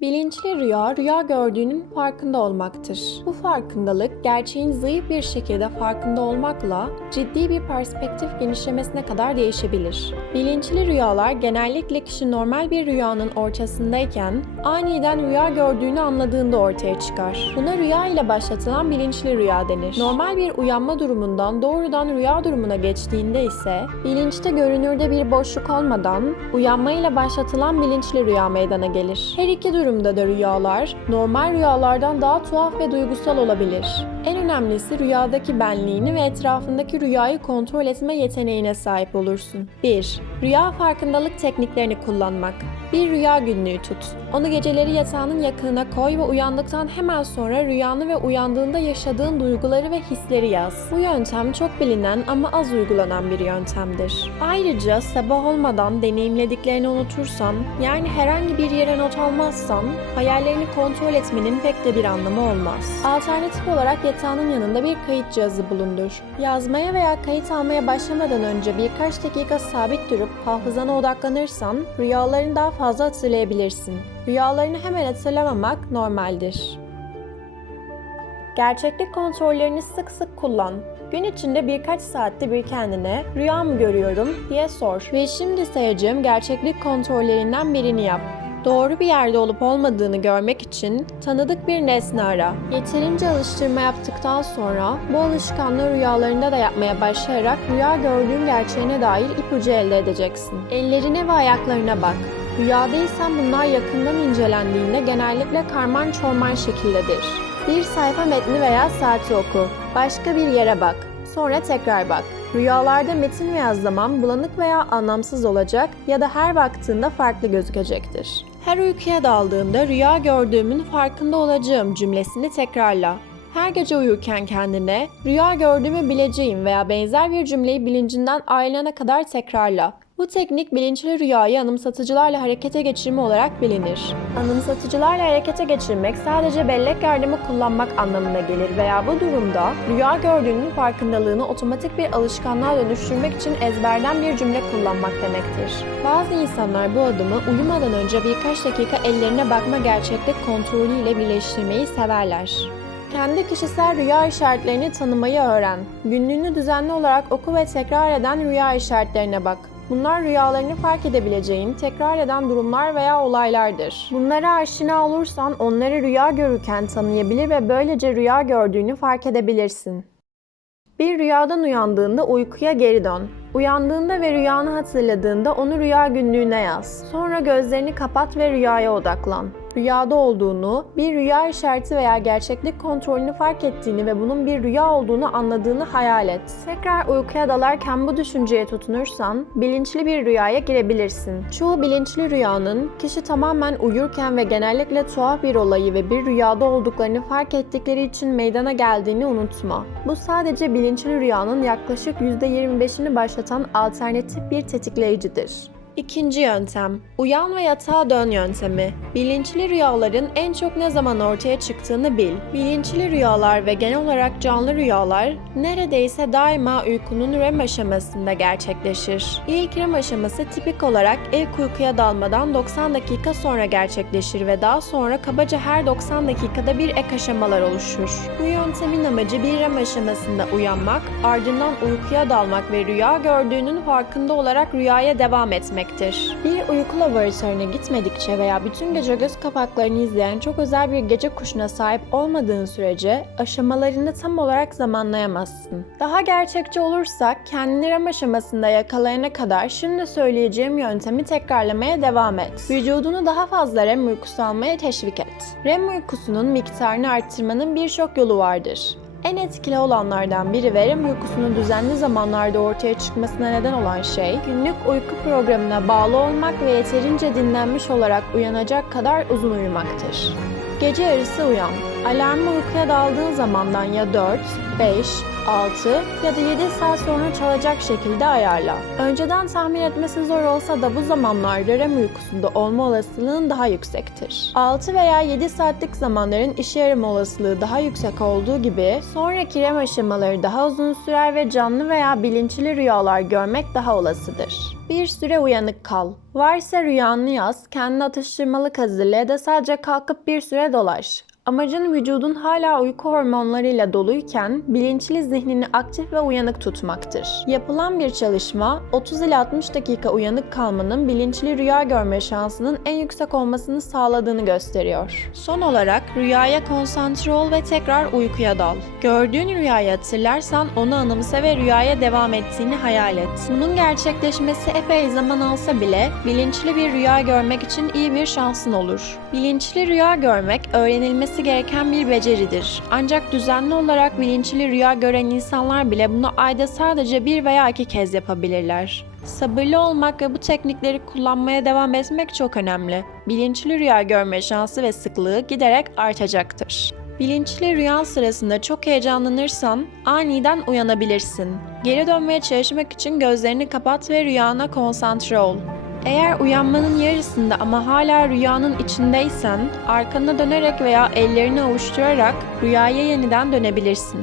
Bilinçli rüya, rüya gördüğünün farkında olmaktır. Bu farkındalık, gerçeğin zayıf bir şekilde farkında olmakla ciddi bir perspektif genişlemesine kadar değişebilir. Bilinçli rüyalar genellikle kişi normal bir rüyanın ortasındayken aniden rüya gördüğünü anladığında ortaya çıkar. Buna rüya ile başlatılan bilinçli rüya denir. Normal bir uyanma durumundan doğrudan rüya durumuna geçtiğinde ise bilinçte görünürde bir boşluk olmadan uyanmayla başlatılan bilinçli rüya meydana gelir. Her iki durumda da rüyalar normal rüyalardan daha tuhaf ve duygusal olabilir. En önemlisi rüyadaki benliğini ve etrafındaki rüyayı kontrol etme yeteneğine sahip olursun. 1. Rüya farkındalık tekniklerini kullanmak. Bir rüya günlüğü tut. Onu geceleri yatağının yakınına koy ve uyandıktan hemen sonra rüyanı ve uyandığında yaşadığın duyguları ve hisleri yaz. Bu yöntem çok bilinen ama az uygulanan bir yöntemdir. Ayrıca sabah olmadan deneyimlediklerini unutursan, yani herhangi bir yere not almazsan, hayallerini kontrol etmenin pek de bir anlamı olmaz. Alternatif olarak yatağının yanında bir kayıt cihazı bulundur. Yazmaya veya kayıt almaya başlamadan önce birkaç dakika sabit durup hafızana odaklanırsan, rüyalarını daha fazla hatırlayabilirsin. Rüyalarını hemen hatırlamamak normaldir. Gerçeklik kontrollerini sık sık kullan. Gün içinde birkaç saatte bir kendine "rüya mı görüyorum?" diye sor ve şimdi sayacağım gerçeklik kontrollerinden birini yap. Doğru bir yerde olup olmadığını görmek için tanıdık bir nesne ara. Yeterince alıştırma yaptıktan sonra bu alışkanlığı rüyalarında da yapmaya başlayarak rüya gördüğün gerçeğine dair ipucu elde edeceksin. Ellerine ve ayaklarına bak. Rüyadaysan bunlar yakından incelendiğinde genellikle karman çorman şekildedir. Bir sayfa metni veya saati oku. Başka bir yere bak. Sonra tekrar bak. Rüyalarda metin veya zaman bulanık veya anlamsız olacak ya da her baktığında farklı gözükecektir. Her uykuya daldığında rüya gördüğümün farkında olacağım cümlesini tekrarla. Her gece uyurken kendine "rüya gördüğümü bileceğim" veya benzer bir cümleyi bilincinden ayrılana kadar tekrarla. Bu teknik bilinçli rüyayı anımsatıcılarla harekete geçirme olarak bilinir. Anımsatıcılarla harekete geçirmek sadece bellek yardımı kullanmak anlamına gelir veya bu durumda rüya gördüğünün farkındalığını otomatik bir alışkanlığa dönüştürmek için ezberden bir cümle kullanmak demektir. Bazı insanlar bu adımı uyumadan önce birkaç dakika ellerine bakma gerçeklik kontrolü ile birleştirmeyi severler. Kendi kişisel rüya işaretlerini tanımayı öğren. Günlüğünü düzenli olarak oku ve tekrar eden rüya işaretlerine bak. Bunlar rüyalarını fark edebileceğin, tekrar eden durumlar veya olaylardır. Bunlara aşina olursan onları rüya görürken tanıyabilir ve böylece rüya gördüğünü fark edebilirsin. Bir rüyadan uyandığında uykuya geri dön. Uyandığında ve rüyanı hatırladığında onu rüya günlüğüne yaz. Sonra gözlerini kapat ve rüyaya odaklan. Rüyada olduğunu, bir rüya işareti veya gerçeklik kontrolünü fark ettiğini ve bunun bir rüya olduğunu anladığını hayal et. Tekrar uykuya dalarken bu düşünceye tutunursan, bilinçli bir rüyaya girebilirsin. Çoğu bilinçli rüyanın, kişi tamamen uyurken ve genellikle tuhaf bir olayı ve bir rüyada olduklarını fark ettikleri için meydana geldiğini unutma. Bu sadece bilinçli rüyanın yaklaşık %25'ini başlatan alternatif bir tetikleyicidir. İkinci yöntem, uyan ve yatağa dön yöntemi. Bilinçli rüyaların en çok ne zaman ortaya çıktığını bil. Bilinçli rüyalar ve genel olarak canlı rüyalar neredeyse daima uykunun REM aşamasında gerçekleşir. İlk REM aşaması tipik olarak ilk uykuya dalmadan 90 dakika sonra gerçekleşir ve daha sonra kabaca her 90 dakikada bir ek aşamalar oluşur. Bu yöntemin amacı bir REM aşamasında uyanmak, ardından uykuya dalmak ve rüya gördüğünün farkında olarak rüyaya devam etmek. Bir uyku laboratuvarına gitmedikçe veya bütün gece göz kapaklarını izleyen çok özel bir gece kuşuna sahip olmadığın sürece aşamalarını tam olarak zamanlayamazsın. Daha gerçekçi olursak kendini REM aşamasında yakalayana kadar şimdi söyleyeceğim yöntemi tekrarlamaya devam et. Vücudunu daha fazla REM uykusu almaya teşvik et. REM uykusunun miktarını arttırmanın birçok yolu vardır. En etkili olanlardan biri ve REM uykusunun düzenli zamanlarda ortaya çıkmasına neden olan şey, günlük uyku programına bağlı olmak ve yeterince dinlenmiş olarak uyanacak kadar uzun uyumaktır. Gece yarısı uyan. Alarmı uykuya daldığın zamandan ya 4, 5, 6 ya da 7 saat sonra çalacak şekilde ayarla. Önceden tahmin etmesi zor olsa da bu zamanlarda REM uykusunda olma olasılığın daha yüksektir. 6 veya 7 saatlik zamanların işe yarama olasılığı daha yüksek olduğu gibi sonraki REM aşamaları daha uzun sürer ve canlı veya bilinçli rüyalar görmek daha olasıdır. Bir süre uyanık kal. Varsa rüyanı yaz, kendine atıştırmalık hazırla ya da sadece kalkıp bir süre dolaş. Amacın vücudun hala uyku hormonlarıyla doluyken bilinçli zihnini aktif ve uyanık tutmaktır. Yapılan bir çalışma 30 ila 60 dakika uyanık kalmanın bilinçli rüya görme şansının en yüksek olmasını sağladığını gösteriyor. Son olarak rüyaya konsantre ol ve tekrar uykuya dal. Gördüğün rüyayı hatırlarsan onu anımsa ve rüyaya devam ettiğini hayal et. Bunun gerçekleşmesi epey zaman alsa bile bilinçli bir rüya görmek için iyi bir şansın olur. Bilinçli rüya görmek öğrenilmesi gereken bir beceridir. Ancak düzenli olarak bilinçli rüya gören insanlar bile bunu ayda sadece 1 veya 2 kez yapabilirler. Sabırlı olmak ve bu teknikleri kullanmaya devam etmek çok önemli. Bilinçli rüya görme şansı ve sıklığı giderek artacaktır. Bilinçli rüya sırasında çok heyecanlanırsan aniden uyanabilirsin. Geri dönmeye çalışmak için gözlerini kapat ve rüyana konsantre ol. Eğer uyanmanın yarısında ama hala rüyanın içindeysen, arkana dönerek veya ellerini ovuşturarak rüyaya yeniden dönebilirsin.